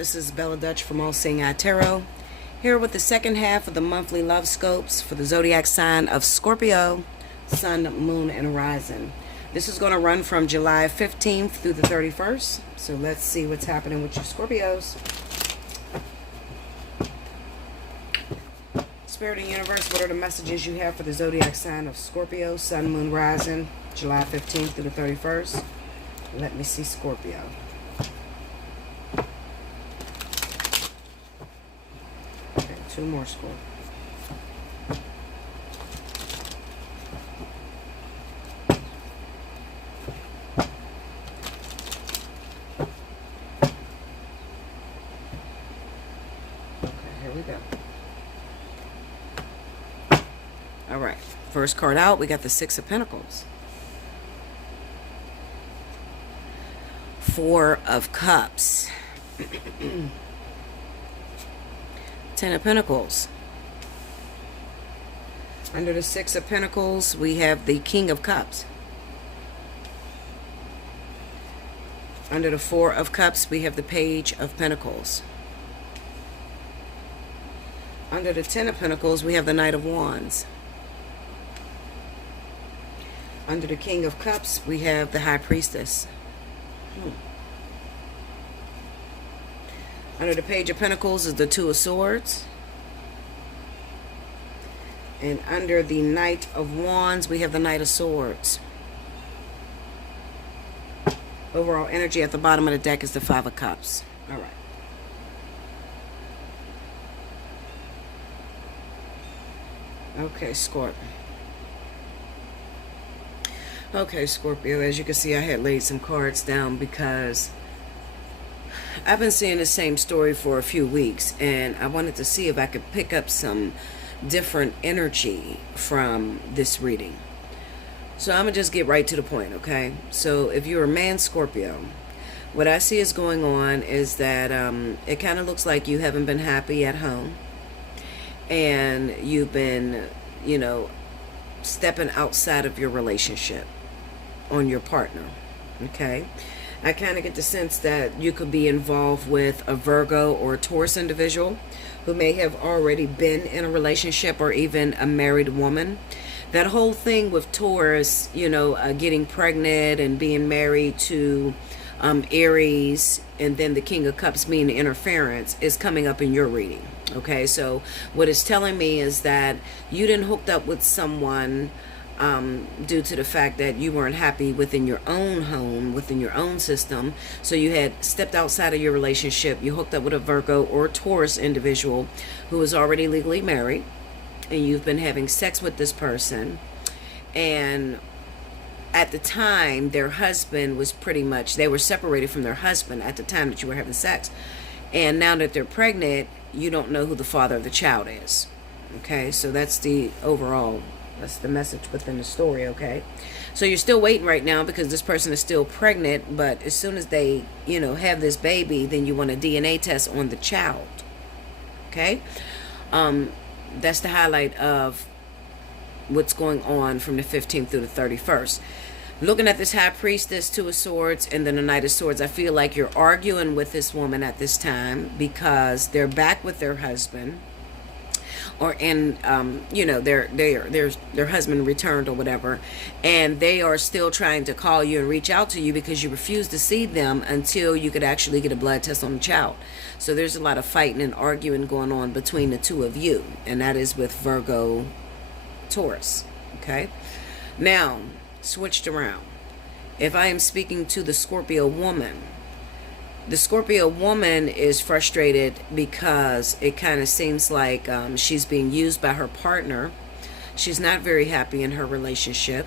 This is Bella Dutch from Allseeingeyetarot, here with the second half of the monthly love scopes for the zodiac sign of Scorpio, Sun, Moon, and Rising. This is going to run from July 15th through the 31st. So let's see what's happening with you Scorpios. Spirit and Universe, what are the messages you have for the zodiac sign of Scorpio, Sun, Moon, Rising, July 15th through the 31st? Let me see Scorpio. Okay, two more Scorpio. Okay, here we go. All right, first card out, we got the Six of Pentacles. Four of Cups. Ten of Pentacles. Under the Six of Pentacles, we have the King of Cups. Under the Four of Cups, we have the Page of Pentacles. Under the Ten of Pentacles, we have the Knight of Wands. Under the King of Cups, we have the High Priestess. Under the Page of Pentacles is the Two of Swords. And under the Knight of Wands, we have the Knight of Swords. Overall energy at the bottom of the deck is the Five of Cups. All right. Okay, Scorpio. Okay, Scorpio, as you can see, I had laid some cards down because I've been seeing the same story for a few weeks, and I wanted to see if I could pick up some different energy from this reading. So I'm going to just get right to the point, okay? So if you're a man, Scorpio, what I see is going on is that it kind of looks like you haven't been happy at home, and you've been, you know, stepping outside of your relationship on your partner, okay? I kind of get the sense that you could be involved with a Virgo or a Taurus individual who may have already been in a relationship, or even a married woman. That whole thing with Taurus, you know, getting pregnant and being married to Aries, and then the King of Cups being the interference, is coming up in your reading. Okay, so what it's telling me is that you didn't hooked up with someone due to the fact that you weren't happy within your own home, within your own system. So you had stepped outside of your relationship. You hooked up with a Virgo or Taurus individual who was already legally married, and you've been having sex with this person. And at the time, their husband was pretty much, they were separated from their husband at the time that you were having sex. And now that they're pregnant, you don't know who the father of the child is. Okay, so that's the overall, that's the message within the story, okay? So you're still waiting right now because this person is still pregnant, but as soon as they, you know, have this baby, then you want a DNA test on the child, okay? That's the highlight of what's going on from the 15th through the 31st. Looking at this High Priestess, Two of Swords, and then the Knight of Swords, I feel like you're arguing with this woman at this time because they're back with their husband, or you know, their husband returned or whatever, and they are still trying to call you and reach out to you because you refuse to see them until you could actually get a blood test on the child. So there's a lot of fighting and arguing going on between the two of you, and that is with Virgo, Taurus. Okay, now switched around. If I am speaking to the Scorpio woman, the Scorpio woman is frustrated because it kind of seems like she's being used by her partner. She's not very happy in her relationship,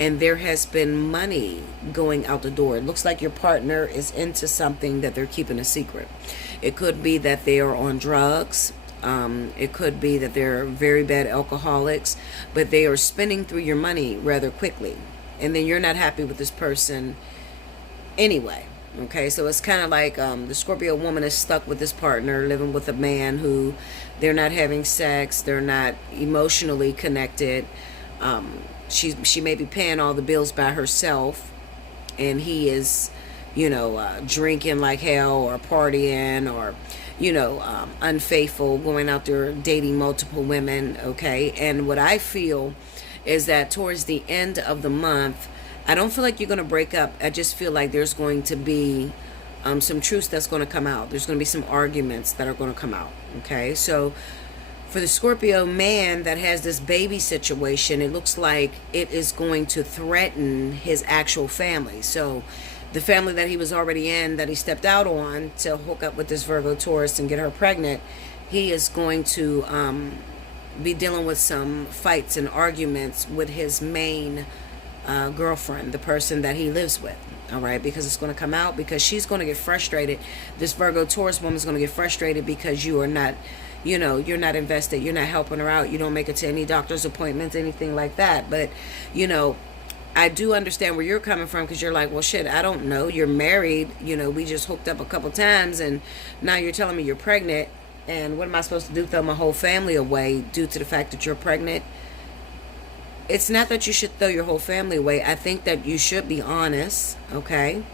and there has been money going out the door. It looks like your partner is into something that they're keeping a secret. It could be that they are on drugs. It could be that they're very bad alcoholics, but they are spending through your money rather quickly, and then you're not happy with this person anyway. Okay, so it's kind of like the Scorpio woman is stuck with this partner, living with a man who they're not having sex, they're not emotionally connected. She may be paying all the bills by herself, and he is drinking like hell, or partying, or unfaithful, going out there dating multiple women. Okay, and what I feel is that towards the end of the month, I don't feel like you're going to break up. I just feel like there's going to be some truths that's going to come out. There's going to be some arguments that are going to come out. Okay, so for the Scorpio man that has this baby situation, it looks like it is going to threaten his actual family. So the family that he was already in, that he stepped out on to hook up with this Virgo Taurus and get her pregnant, he is going to be dealing with some fights and arguments with his main girlfriend, the person that he lives with. All right, because it's going to come out, because she's going to get frustrated. This Virgo Taurus woman is going to get frustrated because you are not, you're not invested. You're not helping her out. You don't make it to any doctor's appointments, anything like that. But, I do understand where you're coming from, because you're like, well, shit, I don't know. You're married. We just hooked up a couple times, and now you're telling me you're pregnant. And what am I supposed to do? Throw my whole family away due to the fact that you're pregnant? It's not that you should throw your whole family away. I think that you should be honest, okay?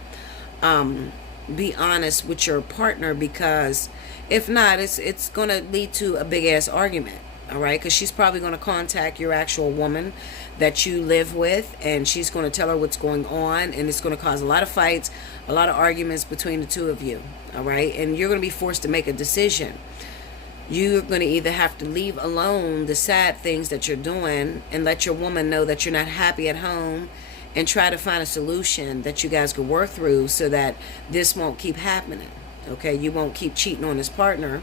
Be honest with your partner, because if not, it's going to lead to a big-ass argument, all right? Because she's probably going to contact your actual woman that you live with, and she's going to tell her what's going on, and it's going to cause a lot of fights, a lot of arguments between the two of you, all right? And you're going to be forced to make a decision. You're going to either have to leave alone the sad things that you're doing and let your woman know that you're not happy at home, and try to find a solution that you guys could work through so that this won't keep happening. Okay, you won't keep cheating on this partner.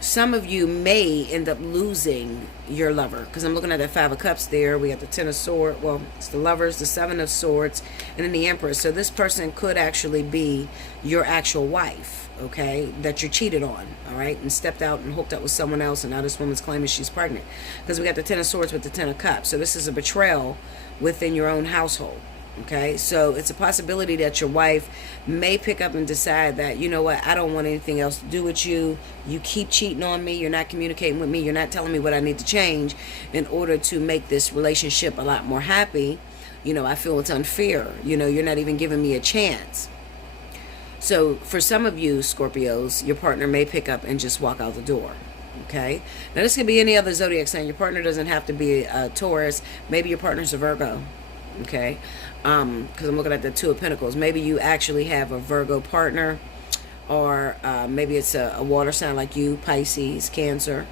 Some of you may end up losing your lover, because I'm looking at that Five of Cups there. We got the Ten of Swords. Well, it's the Lovers, the Seven of Swords, and then the Empress. So this person could actually be your actual wife, okay, that you cheated on, all right, and stepped out and hooked up with someone else, and now this woman's claiming she's pregnant. Because we got the Ten of Swords with the Ten of Cups. So this is a betrayal within your own household. Okay, so it's a possibility that your wife may pick up and decide that, you know what, I don't want anything else to do with you. You keep cheating on me. You're not communicating with me. You're not telling me what I need to change in order to make this relationship a lot more happy. I feel it's unfair. You're not even giving me a chance. So for some of you Scorpios, your partner may pick up and just walk out the door. Okay, now this could be any other zodiac sign. Your partner doesn't have to be a Taurus. Maybe your partner's a Virgo. Okay, because I'm looking at the Two of Pentacles. Maybe you actually have a Virgo partner, or maybe it's a water sign like you, Pisces, Cancer.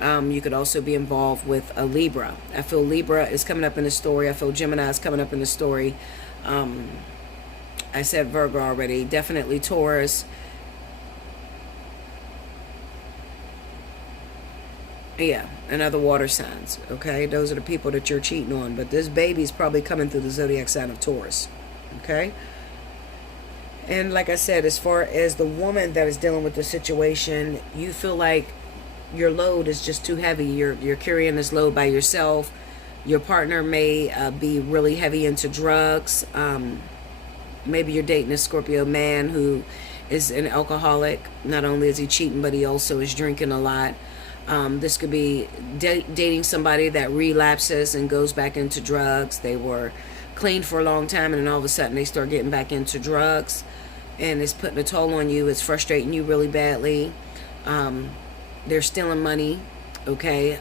You could also be involved with a Libra. I feel Libra is coming up in the story. I feel Gemini is coming up in the story. I said Virgo already. Definitely Taurus. Yeah, and other water signs, okay? Those are the people that you're cheating on. But this baby's probably coming through the zodiac sign of Taurus, okay? And like I said, as far as the woman that is dealing with the situation, you feel like your load is just too heavy. You're carrying this load by yourself. Your partner may be really heavy into drugs. Maybe you're dating a Scorpio man who is an alcoholic. Not only is he cheating, but he also is drinking a lot. This could be dating somebody that relapses and goes back into drugs. They were clean for a long time, and then all of a sudden they start getting back into drugs, and it's putting a toll on you. It's frustrating you really badly. They're stealing money, okay?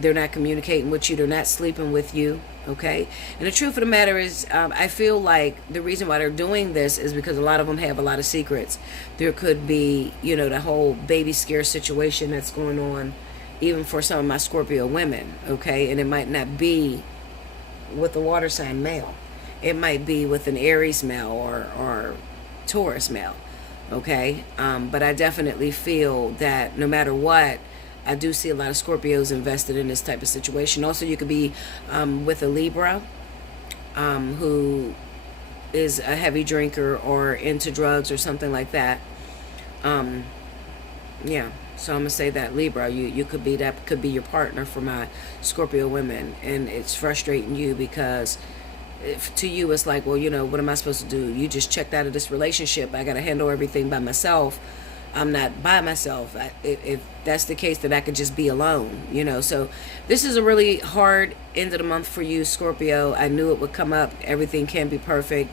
They're not communicating with you. They're not sleeping with you, okay? And the truth of the matter is, I feel like the reason why they're doing this is because a lot of them have a lot of secrets. There could be, the whole baby scare situation that's going on, even for some of my Scorpio women, okay? And it might not be with a water sign male. It might be with an Aries male or Taurus male, okay? But I definitely feel that no matter what, I do see a lot of Scorpios invested in this type of situation. Also, you could be with a Libra who is a heavy drinker or into drugs or something like that. Yeah, so I'm going to say that Libra, you could be, that could be your partner for my Scorpio women. And it's frustrating you because to you it's like, well, what am I supposed to do? You just checked out of this relationship. I got to handle everything by myself. I'm not by myself. If that's the case, that I could just be alone, you know. So this is a really hard end of the month for you, Scorpio. I knew it would come up. Everything can't be perfect,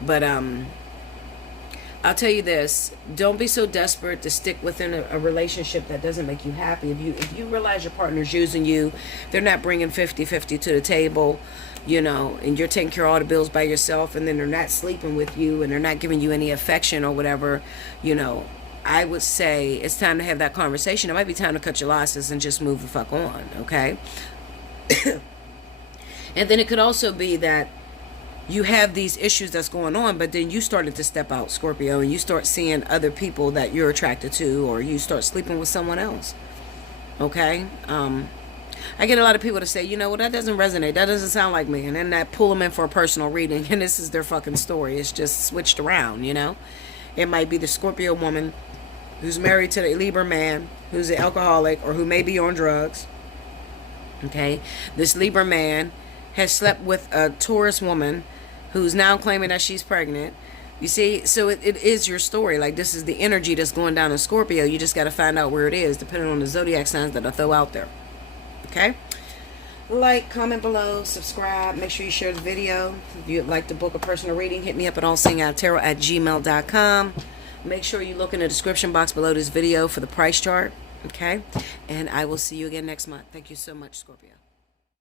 but I'll tell you this: don't be so desperate to stick within a relationship that doesn't make you happy. If you realize your partner's using you, they're not bringing 50-50 to the table, you know, and you're taking care of all the bills by yourself, and then they're not sleeping with you, and they're not giving you any affection or whatever, you know, I would say it's time to have that conversation. It might be time to cut your losses and just move the fuck on, okay? And then it could also be that you have these issues that's going on, but then you started to step out, Scorpio, and you start seeing other people that you're attracted to, or you start sleeping with someone else, okay? I get a lot of people to say, you know, well, that doesn't resonate, that doesn't sound like me, and then that pull them in for a personal reading, and this is their fucking story. It's just switched around, you know? It might be the Scorpio woman who's married to the Libra man, who's an alcoholic, or who may be on drugs, okay? This Libra man has slept with a Taurus woman who's now claiming that she's pregnant. You see, so it is your story. Like, this is the energy that's going down in Scorpio. You just got to find out where it is, depending on the zodiac signs that I throw out there. Okay? Like, comment below, subscribe. Make sure you share the video. If you'd like to book a personal reading, hit me up at allseeingeyetarot@gmail.com. Make sure you look in the description box below this video for the price chart. Okay? And I will see you again next month. Thank you so much, Scorpio.